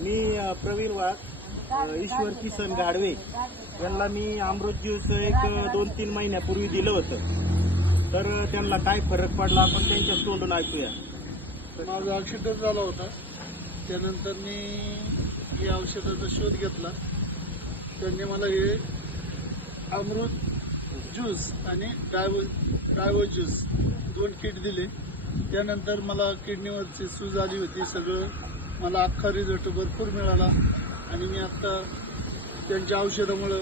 मी प्रवीण वाघ ईश्वर किसन गाडवे. यांना मी अमृत ज्यूस एक दोन तीन महिन्यापूर्वी दिलं होतं. तर त्यांना काय फरक पडला आपण त्यांच्या तोंडून ऐकूया. माझा ऍक्सिडेंट झाला होता. त्यानंतर मी या औषधाचा शोध घेतला. त्यांनी मला हे अमृत ज्यूस आणि डायव डायवो ज्यूस दोन किट दिले. त्यानंतर मला किडनीवरची सूज आली होती सगळं. मला अख्खा रिझल्ट भरपूर मिळाला. आणि मी आत्ता त्यांच्या औषधामुळं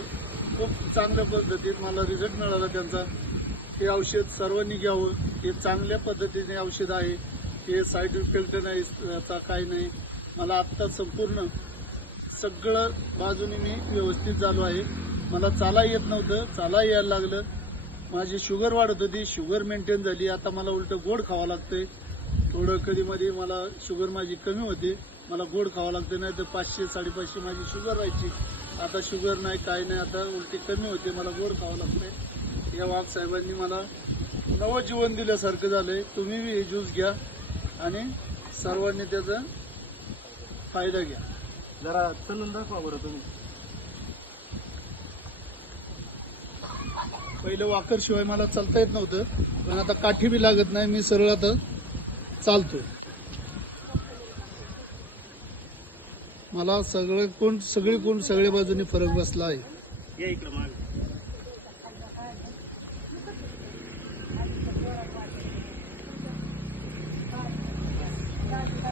खूप चांगल्या पद्धतीत मला रिझल्ट मिळाला त्यांचा. हे औषध सर्वांनी घ्यावं. हे चांगल्या पद्धतीने औषध आहे. हे साईड इफेक्ट नाही याचा काय नाही. मला आत्ता संपूर्ण सगळं बाजूने मी व्यवस्थित झालो आहे. मला चाला येत नव्हतं चाला यायला लागलं. माझी शुगर वाढत होती शुगर मेंटेन झाली. आता मला उलट गोड खावं लागतंय. थोडं कधी मध्ये मला शुगर माझी कमी होती. मला गोड खावं लागतं नाही तर पाचशे साडेपाचशे माझी शुगर राहायची. आता शुगर नाही काय नाही आता उलटी कमी होते मला गोड खावं लागतंय. या वाघ साहेबांनी मला नवं जीवन दिल्यासारखं झालंय. तुम्ही बी हे ज्यूस घ्या आणि सर्वांनी त्याचा फायदा घ्या. जरा चलून दाखवा बरं तुम्ही. पहिलं वाकर शिवाय मला चालता येत नव्हतं पण आता काठी बी लागत नाही मी सरळ आता चालतोय. मला सगळे कोण सगळी कोण सगळ्या बाजूनी फरक बसला आहे.